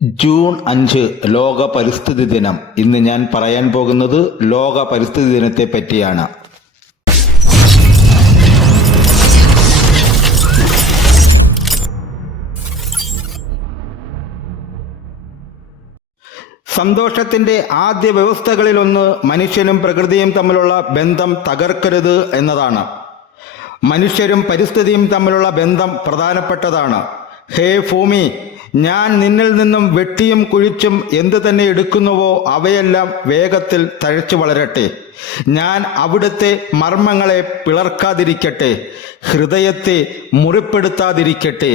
June 5 ലോക പരിസ്ഥിതി ദിനം. ഇന്ന് ഞാൻ പറയാൻ പോകുന്നത് ലോക പരിസ്ഥിതി ദിനത്തെ പറ്റിയാണ്. സന്തോഷത്തിന്റെ ആദ്യ വ്യവസ്ഥകളിലൊന്ന് മനുഷ്യനും പ്രകൃതിയും തമ്മിലുള്ള ബന്ധം തകർക്കരുത് എന്നതാണ്. മനുഷ്യരും പരിസ്ഥിതിയും തമ്മിലുള്ള ബന്ധം പ്രധാനപ്പെട്ടതാണ്. ഹേ ഭൂമി, ഞാൻ നിന്നിൽ നിന്നും വെട്ടിയും കുഴിച്ചും എന്തു തന്നെ എടുക്കുന്നുവോ അവയെല്ലാം വേഗത്തിൽ തഴച്ചു വളരട്ടെ. ഞാൻ അവിടുത്തെ മർമ്മങ്ങളെ പിളർക്കാതിരിക്കട്ടെ, ഹൃദയത്തെ മുറിപ്പെടുത്താതിരിക്കട്ടെ.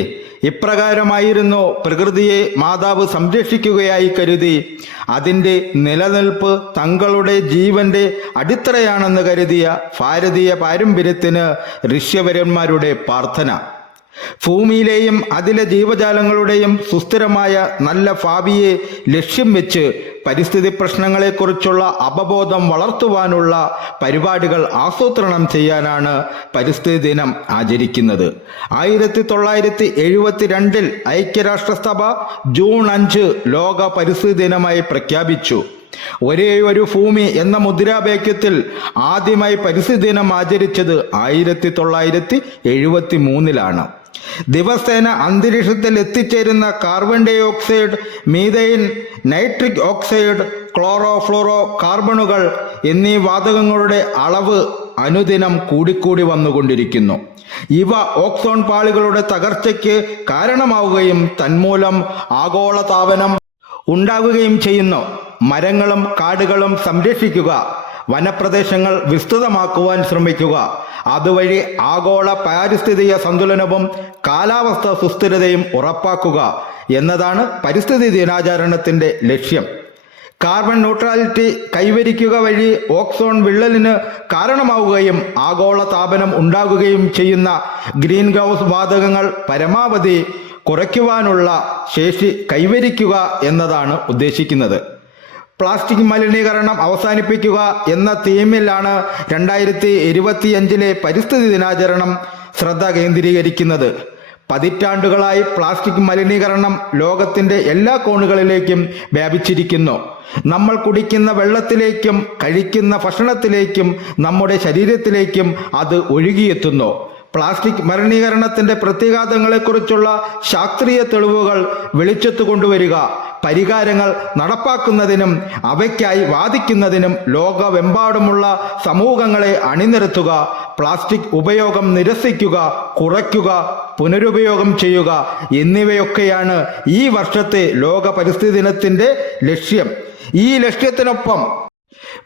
ഇപ്രകാരമായിരുന്നു പ്രകൃതിയെ മാതാവ് സംരക്ഷിക്കുകയായി കരുതി, അതിൻ്റെ നിലനിൽപ്പ് തങ്ങളുടെ ജീവന്റെ അടിത്തറയാണെന്ന് കരുതിയ ഭാരതീയ പാരമ്പര്യത്തിന് ഋഷ്യവര്യന്മാരുടെ പ്രാർത്ഥന. ഭൂമിയിലെയും അതിലെ ജീവജാലങ്ങളുടെയും സുസ്ഥിരമായ നല്ല ഭാവിയെ ലക്ഷ്യം വെച്ച് പരിസ്ഥിതി പ്രശ്നങ്ങളെക്കുറിച്ചുള്ള അവബോധം വളർത്തുവാനുള്ള പരിപാടികൾ ആസൂത്രണം ചെയ്യാനാണ് പരിസ്ഥിതി ദിനം ആചരിക്കുന്നത്. 1972 ഐക്യരാഷ്ട്രസഭ ജൂൺ 5 ലോക പരിസ്ഥിതി ദിനമായി പ്രഖ്യാപിച്ചു. ഒരേ ഒരു ഭൂമി എന്ന മുദ്രാവാക്യത്തിൽ ആദ്യമായി പരിസ്ഥിതി ദിനം ആചരിച്ചത് 1973 ദിവസേന അന്തരീക്ഷത്തിൽ എത്തിച്ചേരുന്ന carbon dioxide, methane, nitric oxide, ക്ലോറോ ഫ്ലോറോ കാർബണുകൾ എന്നീ വാതകങ്ങളുടെ അളവ് അനുദിനം കൂടിക്കൂടി വന്നുകൊണ്ടിരിക്കുന്നു. ഇവ ഓക്സോൺ പാളികളുടെ തകർച്ചയ്ക്ക് കാരണമാവുകയും തന്മൂലം ആഗോളതാപനം ഉണ്ടാവുകയും ചെയ്യുന്നു. മരങ്ങളും കാടുകളും സംരക്ഷിക്കുക, വനപ്രദേശങ്ങൾ വിസ്തൃതമാക്കുവാൻ ശ്രമിക്കുക. അതുവഴി ആഗോള പാരിസ്ഥിതിക സന്തുലനവും കാലാവസ്ഥ സുസ്ഥിരതയും ഉറപ്പാക്കുക എന്നതാണ് പരിസ്ഥിതി ദിനാചരണത്തിൻ്റെ ലക്ഷ്യം. കാർബൺ ന്യൂട്രാലിറ്റി കൈവരിക്കുക വഴി ഓക്സോൺ വിള്ളലിന് കാരണമാവുകയും ആഗോള താപനം ഉണ്ടാകുകയും ചെയ്യുന്ന ഗ്രീൻ ഹൗസ് വാതകങ്ങൾ പരമാവധി കുറയ്ക്കുവാനുള്ള ശേഷി കൈവരിക്കുക എന്നതാണ് ഉദ്ദേശിക്കുന്നത്. പ്ലാസ്റ്റിക് മലിനീകരണം അവസാനിപ്പിക്കുക എന്ന തീമിലാണ് 2025 പരിസ്ഥിതി ദിനാചരണം ശ്രദ്ധ കേന്ദ്രീകരിക്കുന്നത്. പതിറ്റാണ്ടുകളായി പ്ലാസ്റ്റിക് മലിനീകരണം ലോകത്തിൻ്റെ എല്ലാ കോണുകളിലേക്കും വ്യാപിച്ചിരിക്കുന്നു. നമ്മൾ കുടിക്കുന്ന വെള്ളത്തിലേക്കും കഴിക്കുന്ന ഭക്ഷണത്തിലേക്കും നമ്മുടെ ശരീരത്തിലേക്കും അത് ഒഴുകിയെത്തുന്നു. പ്ലാസ്റ്റിക് മലിനീകരണത്തിൻ്റെ പ്രത്യാഘാതങ്ങളെക്കുറിച്ചുള്ള ശാസ്ത്രീയ തെളിവുകൾ വെളിച്ചത്ത് കൊണ്ടുവരിക, പരിഹാരങ്ങൾ നടപ്പാക്കുന്നതിനും അവയ്ക്കായി വാദിക്കുന്നതിനും ലോകമെമ്പാടുമുള്ള സമൂഹങ്ങളെ അണിനിരത്തുക, പ്ലാസ്റ്റിക് ഉപയോഗം നിരസിക്കുക, കുറയ്ക്കുക, പുനരുപയോഗം ചെയ്യുക എന്നിവയൊക്കെയാണ് ഈ വർഷത്തെ ലോക പരിസ്ഥിതി ദിനത്തിൻ്റെ ലക്ഷ്യം. ഈ ലക്ഷ്യത്തിനൊപ്പം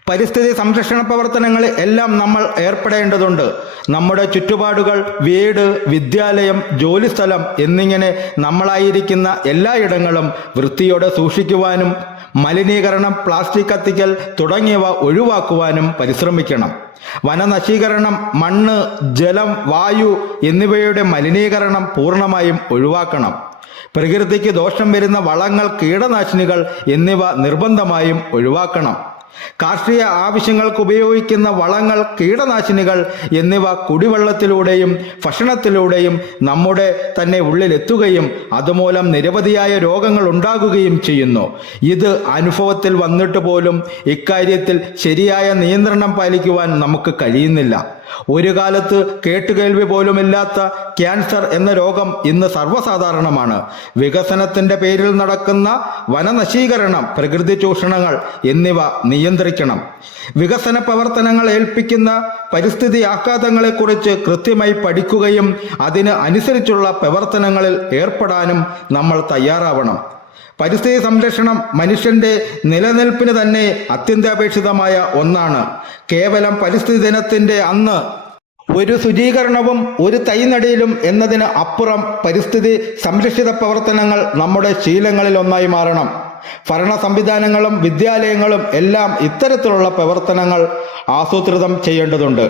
പരിസ്ഥിതി സംരക്ഷണ പ്രവർത്തനങ്ങളിൽ എല്ലാം നമ്മൾ ഏർപ്പെടേണ്ടതുണ്ട്. നമ്മുടെ ചുറ്റുപാടുകൾ, വീട്, വിദ്യാലയം, ജോലിസ്ഥലം എന്നിങ്ങനെ നമ്മളായിരിക്കുന്ന എല്ലായിടങ്ങളും വൃത്തിയോടെ സൂക്ഷിക്കുവാനും മലിനീകരണം, പ്ലാസ്റ്റിക് കത്തിക്കൽ തുടങ്ങിയവ ഒഴിവാക്കുവാനും പരിശ്രമിക്കണം. വനനശീകരണം, മണ്ണ്, ജലം, വായു എന്നിവയുടെ മലിനീകരണം പൂർണ്ണമായും ഒഴിവാക്കണം. പ്രകൃതിക്ക് ദോഷം വരുന്ന വളങ്ങൾ, കീടനാശിനികൾ എന്നിവ നിർബന്ധമായും ഒഴിവാക്കണം. കാർഷിക ആവശ്യങ്ങൾക്ക് ഉപയോഗിക്കുന്ന വളങ്ങൾ, കീടനാശിനികൾ എന്നിവ കുടിവെള്ളത്തിലൂടെയും ഭക്ഷണത്തിലൂടെയും നമ്മുടെ തന്നെ ഉള്ളിലെത്തുകയും അതുമൂലം നിരവധിയായ രോഗങ്ങൾ ഉണ്ടാകുകയും ചെയ്യുന്നു. ഇത് അനുഭവത്തിൽ വന്നിട്ട് പോലും ഇക്കാര്യത്തിൽ ശരിയായ നിയന്ത്രണം പാലിക്കുവാൻ നമുക്ക് കഴിയുന്നില്ല. ഒരു കാലത്ത് കേട്ടുകേൾവി പോലുമില്ലാത്ത ക്യാൻസർ എന്ന രോഗം ഇന്ന് സർവ്വസാധാരണമാണ്. വികസനത്തിൻ്റെ പേരിൽ നടക്കുന്ന വനനശീകരണം, പ്രകൃതി ചൂഷണങ്ങൾ എന്നിവ നിയന്ത്രിക്കണം. വികസന പ്രവർത്തനങ്ങൾ ഏൽപ്പിക്കുന്ന പരിസ്ഥിതി ആഘാതങ്ങളെക്കുറിച്ച് കൃത്യമായി പഠിക്കുകയും അതിന് അനുസരിച്ചുള്ള പ്രവർത്തനങ്ങളിൽ ഏർപ്പെടാനും നമ്മൾ തയ്യാറാവണം. പരിസ്ഥിതി സംരക്ഷണം മനുഷ്യന്റെ നിലനിൽപ്പിന് തന്നെ അത്യന്താപേക്ഷിതമായ ഒന്നാണ്. കേവലം പരിസ്ഥിതി ദിനത്തിൻ്റെ അന്ന് ഒരു ശുചീകരണവും ഒരു തൈനടയിലും എന്നതിന് അപ്പുറം പരിസ്ഥിതി സംരക്ഷിത പ്രവർത്തനങ്ങൾ നമ്മുടെ ശീലങ്ങളിൽ ഒന്നായി മാറണം. ഭരണ സംവിധാനങ്ങളും വിദ്യാലയങ്ങളും എല്ലാം ഇത്തരത്തിലുള്ള പ്രവർത്തനങ്ങൾ ആസൂത്രിതം ചെയ്യേണ്ടതുണ്ട്.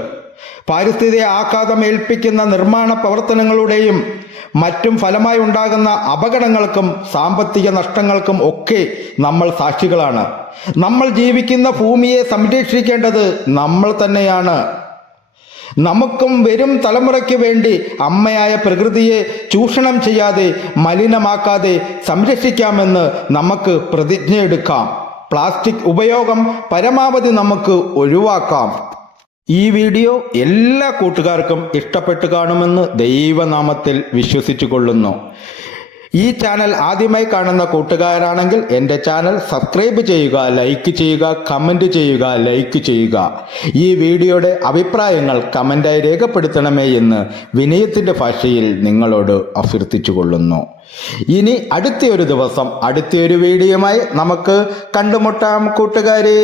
പാരിസ്ഥിതിക ആഘാതം ഏൽപ്പിക്കുന്ന നിർമ്മാണ പ്രവർത്തനങ്ങളുടെയും മറ്റും ഫലമായി ഉണ്ടാകുന്ന അപകടങ്ങൾക്കും സാമ്പത്തിക നഷ്ടങ്ങൾക്കും ഒക്കെ നമ്മൾ സാക്ഷികളാണ്. നമ്മൾ ജീവിക്കുന്ന ഭൂമിയെ സംരക്ഷിക്കേണ്ടത് നമ്മൾ തന്നെയാണ്. നമുക്കും വരും തലമുറയ്ക്ക് വേണ്ടി അമ്മയായ പ്രകൃതിയെ ചൂഷണം ചെയ്യാതെ മലിനമാക്കാതെ സംരക്ഷിക്കാമെന്ന് നമുക്ക് പ്രതിജ്ഞയെടുക്കാം. പ്ലാസ്റ്റിക് ഉപയോഗം പരമാവധി നമുക്ക് ഒഴിവാക്കാം. ഈ വീഡിയോ എല്ലാ കൂട്ടുകാർക്കും ഇഷ്ടപ്പെട്ടു കാണുമെന്ന് ദൈവനാമത്തിൽ വിശ്വസിച്ചു കൊള്ളുന്നു. ഈ ചാനൽ ആദ്യമായി കാണുന്ന കൂട്ടുകാരാണെങ്കിൽ എൻ്റെ ചാനൽ സബ്സ്ക്രൈബ് ചെയ്യുക, ലൈക്ക് ചെയ്യുക, കമൻറ്റ് ചെയ്യുക, ലൈക്ക് ചെയ്യുക. ഈ വീഡിയോയുടെ അഭിപ്രായങ്ങൾ കമൻ്റായി രേഖപ്പെടുത്തണമേ എന്ന് വിനയത്തിൻ്റെ ഭാഷയിൽ നിങ്ങളോട് അഭ്യർത്ഥിച്ചു കൊള്ളുന്നു. ഇനി അടുത്തൊരു ദിവസം അടുത്തൊരു വീഡിയോയുമായി നമുക്ക് കണ്ടുമുട്ടാം കൂട്ടുകാരെ.